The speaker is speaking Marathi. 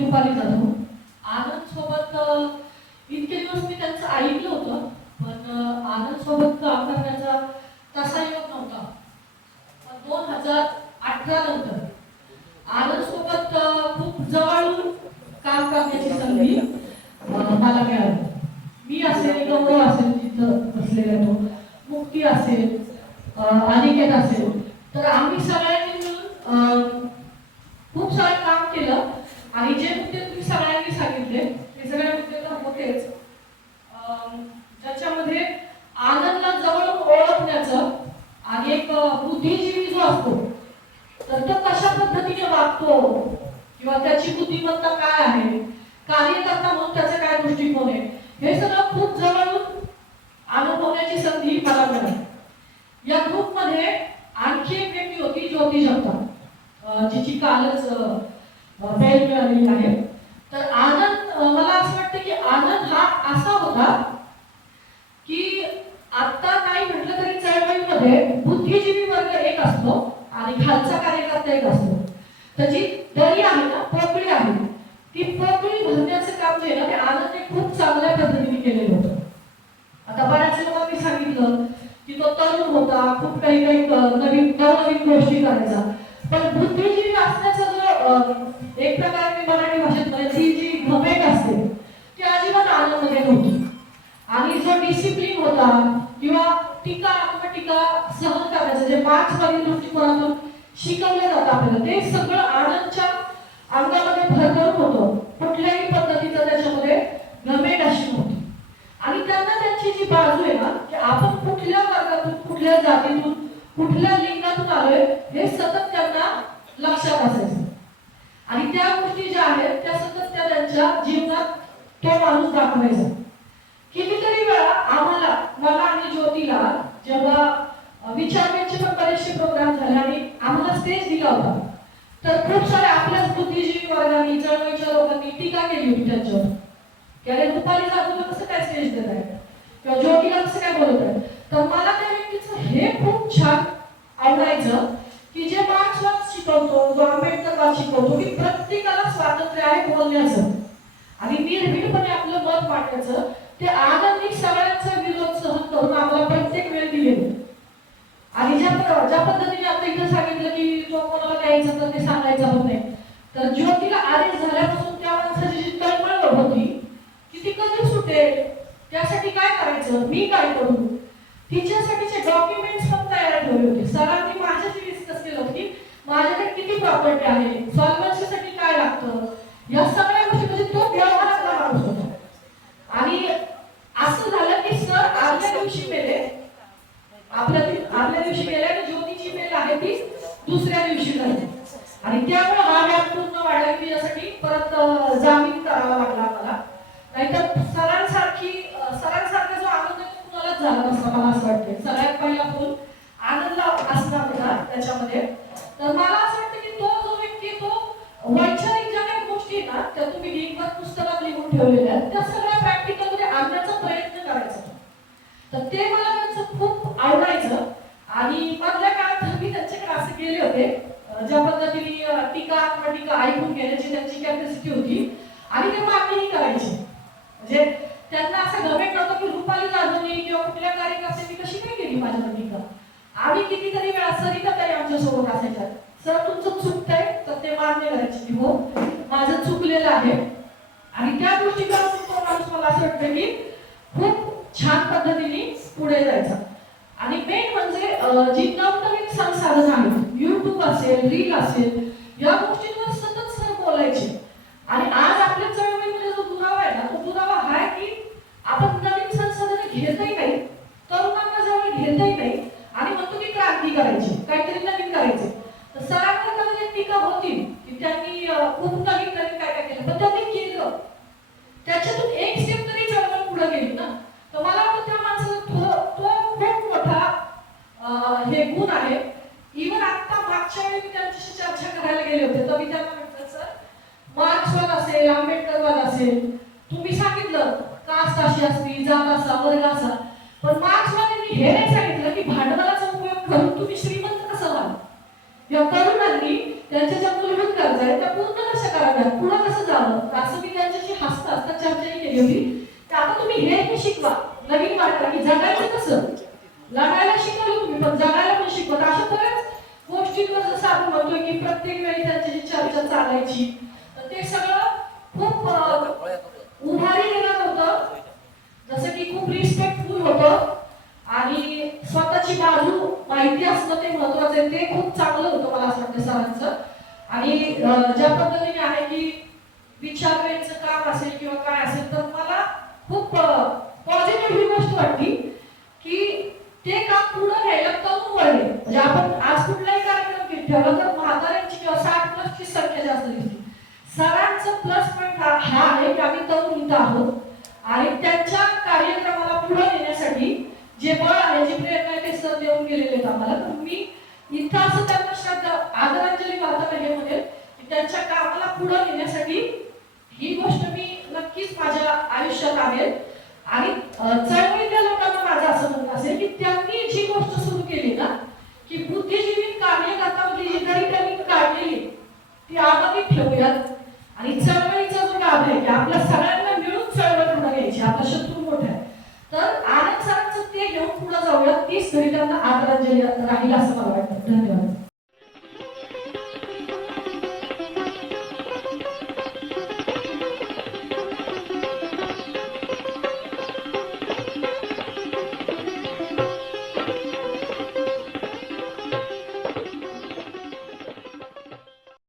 रुपाली जाधव. आनंद सोबत इतके दिवस मी त्यांचं ऐकलं होतं, पण आनंद सोबत काम करण्याचा तसा योग नव्हता. 2018 नंतर आनंद सोबत खूप जवळून काम करण्याची संधी मला मिळाली. मी असेल, गौरव असेल, तिथं बसलेला तो मुक्ती असेल, अनिकेत असेल, तर आम्ही सगळ्यांनी मिळून खूप सारं काम केलं. आणि जे मुद्दे तुम्ही सगळ्यांनी सांगितले ते सगळे मुद्दे तर होतेच, ज्याच्यामध्ये आनंदला जवळ ओळखण्याचं आणि एक बुद्धिजीवी जो असतो तर तो कशा पद्धतीने वागतो किंवा त्याची बुद्धिमत्ता काय आहे, कार्यकर्ता म्हणून त्याचा काय दृष्टिकोन आहे, हे सगळं खूप जवळून अनुभवण्याची संधी मला मिळाली. या ग्रुपमध्ये आणखी एक व्यक्ती होती, ज्योती जगताप, जिची कालच फेल मिळालेली आहे. तर आनंद, मला असं वाटतं की आनंद हा असा होता की आता नाही म्हटलं तरी चळवळीमध्ये बुद्धिजीवी वर्ग एक असतो आणि खालचा कार्यकर्ता एक असतो. तर जी दरी आहे ना, पोकळी आहे, ती पोकळी भरण्याचं काम जे आहे ना, ते आनंदने खूप चांगल्या पद्धतीने केलेलं होतं. आता बऱ्याच लोकांनी सांगितलं की तो तरुण होता, खूप काही नवीन गोष्टी करायचा, पण बुद्धिजीवी असण्याचा जो एक प्रकारे मराठी भाषेत ती जी घमेट असते ती अजिबात आनंदमध्ये नव्हती. आणि जो डिसिप्लिन होता किंवा टीका सहन करायचं, जे मार्क्सवादी दृष्टिकोनातून शिकवलं जातं आपल्याला, ते सगळं आनंदच्या अंगामध्ये भरभरून होतं. कुठल्याही पद्धतीचं त्याच्यामध्ये घमेट अशी नव्हती. आणि त्यांना त्यांची जी बाजू आहे ना, की आपण कुठल्या वर्गातून, कुठल्या जातीतून, कुठल्या लिंगातून आलोय हे सतत त्यांना लक्षात असायचं. आणि त्या गोष्टी ज्या आहेत त्या सतत त्या त्यांच्या जीवनात तो माणूस दाखवायचा. कितीतरी वेळा आम्हाला, मला आणि ज्योतीला, जेव्हा विचारण्याचे पण बरेचसे प्रोग्राम झाले आणि आम्हाला स्टेज दिला होता, तर खूप सारे आपल्याच बुद्धिजीवी वर्गाने, चळवळीच्या लोकांनी टीका केली होती त्यांच्यावर, की अरे रुपाली जाधवला कसं काय स्टेज देत आहे किंवा ज्योतीला कसं काय बोलत आहे. तर मला त्या व्यक्तीचं हे खूप छान आवडायचं की जे मार्क्सवाद शिकवतो, जो आंबेडकरवाद शिकवतो, की प्रत्येकाला स्वातंत्र्य आहे बोलण्याचं आणि निर्भीडपणे आपलं मत मांडण्याचं, ते आनंदी सगळ्यांचा विरोध सहन करून आम्हाला प्रत्येक वेळ दिलेले. आणि ज्या पद्धतीने आता इथं सांगितलं की जो कोणाला द्यायचं तर ते सांगायचं पण नाही, तर ज्योतीला आदेश झाल्यापासून त्या माणसाची जी तळमळ होती की ती कधी सुटेल, त्यासाठी काय करायचं, मी काय करू, तिच्यासाठीचे डॉक्युमेंट्स पण तयार ठेवले होते. सरांनी माझ्याशी डिस्कस केलं होती माझ्याकडे किती प्रॉपर्टी आहे, सॉल्व्हन्सीसाठी काय लागतं, या सगळ्या गोष्टी, म्हणजे तो व्यवहारातला माणूस होता. आणि असं झालं की सर आदल्या दिवशी मेले, आदल्या दिवशी गेले आणि ज्योतीची मेल आहे ती दुसऱ्या दिवशी झाली. आणि त्यामुळे हा व्याप पूर्ण वाढला की यासाठी परत जामीन करावा लागला आम्हाला. नाहीतर सरांसारखा जो आनंद कुणालाच झाला नसता मला असं वाटतं. सगळ्यात पहिला फोन आनंद असणार होता त्याच्यामध्ये. तर मला असं वाटतं की तो जो व्यक्ती, तो वैचारिक ज्या काही गोष्टी ना त्या तुम्ही लिंकवर पुस्तकात लिहून ठेवलेल्या आहेत त्या सगळ्या प्रॅक्टिकल मध्ये आणण्याचा प्रयत्न करायचा. तर ते मला त्यांचं खूप आवडायचं. आणि मधल्या काळात मी त्यांच्याकडे असे गेले होते, ज्या पद्धतीने टीका ऐकून घेण्याची त्यांची कॅपॅसिटी होती आणि ते मान्यही करायचे. म्हणजे त्यांना असं घमेट नव्हतं की रुपाली जाधवनी किंवा कुठल्या कार्यकर्त्यांनी कशी काय केली माझ्यावर टीका. आम्ही कितीतरी वेळा सरिता ताई आमच्या सोबत असायच्या, सर तुमचं चुकतंय तर ते मान्य करायचे की हो माझं चुकलेलं आहे. आणि त्या दृष्टीकोनातून तो माणूस मला असं वाटतं की खूप छान पद्धतीने पुढे जायचा. आणि मेन म्हणजे जी नवनवीन संसाधनं आहेत, युट्यूब असेल, रील असेल, या गोष्टींवर सतत सर बोलायचे. आणि आज आपल्या चळवळीमध्ये जो दुरावा आहे ना, तो दुरावा हा आहे की आपण नवीन संसाधनं घेतही नाही, तरुणांना जवळ घेतही नाही आणि म्हणतो की क्रांती करायची, काहीतरी नवीन करायचे. तर सरांवर कधी टीका होती की त्यांनी खूप नवीन काय काय केलं, पण त्यांनी केलं, त्याच्यातून एक स्टेप तरी चळवळ पुढे गेली ना. तर मला वाटतं त्या माणसाला तो खूप मोठा हे गुण आहे. इव्हन आता मागच्या वेळी मी त्यांच्याशी चर्चा करायला गेले होते तर मी त्यांना म्हटलं, सर मार्क्सवाद असेल, आंबेडकरवाद असेल, तुम्ही सांगितलं कास्ट अशी असती, जात असा, वर्ग असा, पण मार्क्सवाद्यांनी हे नाही सांगितलं की भांडवलाचा उपयोग करून तुम्ही श्रीमंत कसं व्हाल. या तरुणांनी त्यांच्या ज्या मूलभूत गरजा आहेत त्या पूर्ण कशा कराव्यात, पुढे कसं जावं, असं मी त्यांच्याशी हसता हसता चर्चाही केली होती. तर आता तुम्ही हे शिकवा, नवीन वाटतं की जगायचं कसं, लढायला शिकवलं तुम्ही पण जगायला पण शिकवत. अशा बऱ्याच गोष्टींवर जसं आपण म्हणतोय की प्रत्येक वेळी त्यांची जी चर्चा चालायची, तर ते सगळं खूप उभारी देणार होतं, जसं की खूप रिस्पेक्टफुल होतं आणि स्वतःची बाजू माहिती असणं ते महत्वाचं आहे, ते खूप चांगलं होतं मला असं वाटतं सरांचं. आणि ज्या पद्धतीने आहे की विचारवेचं काम असेल किंवा काय असेल, तर मला खूप पॉझिटिव्ह ही गोष्ट वाटली की ते काम पुढे घ्यायला तरुण वळले. म्हणजे आपण आज कुठलाही कार्यक्रम ठेवला तर म्हाताऱ्यांची किंवा 60+ ची संख्या जास्त दिसते. सरांचं प्लस पॉईंट हा आहे की आम्ही तरुण इथं आहोत आणि त्यांच्या कार्यक्रमाला पुढे नेण्यासाठी जे बळ आहे, जी प्रेरणा आहे, ते सर देऊन गेलेले आहेत आम्हाला. तर मी इथं असं त्यांना श्रद्धा आदरांजली वाहताना हे म्हणेल की त्यांच्या कामाला पुढे नेण्यासाठी ही गोष्ट मी नक्कीच माझ्या आयुष्यात आणेल. आणि चळवळीतल्या लोकांना माझं असं म्हणणं असेल की त्यांनी जी गोष्ट सुरू केली ना, की बुद्धिजीवी कार्यकर्त्यामधली जी काही त्यांनी काढलेली ती आम्हाला ठेवूयात. आणि चळवळीचा जो भाग आहे की आपल्या सगळ्यांना मिळून चळवळ पुढे घ्यायची, आपला शत्रू मोठा आहे, तर आनंद सरांचं ते घेऊन पुढे जाऊयात, तीच घरी त्यांना आदरांजली राहील असं मला वाटतं. धन्यवाद.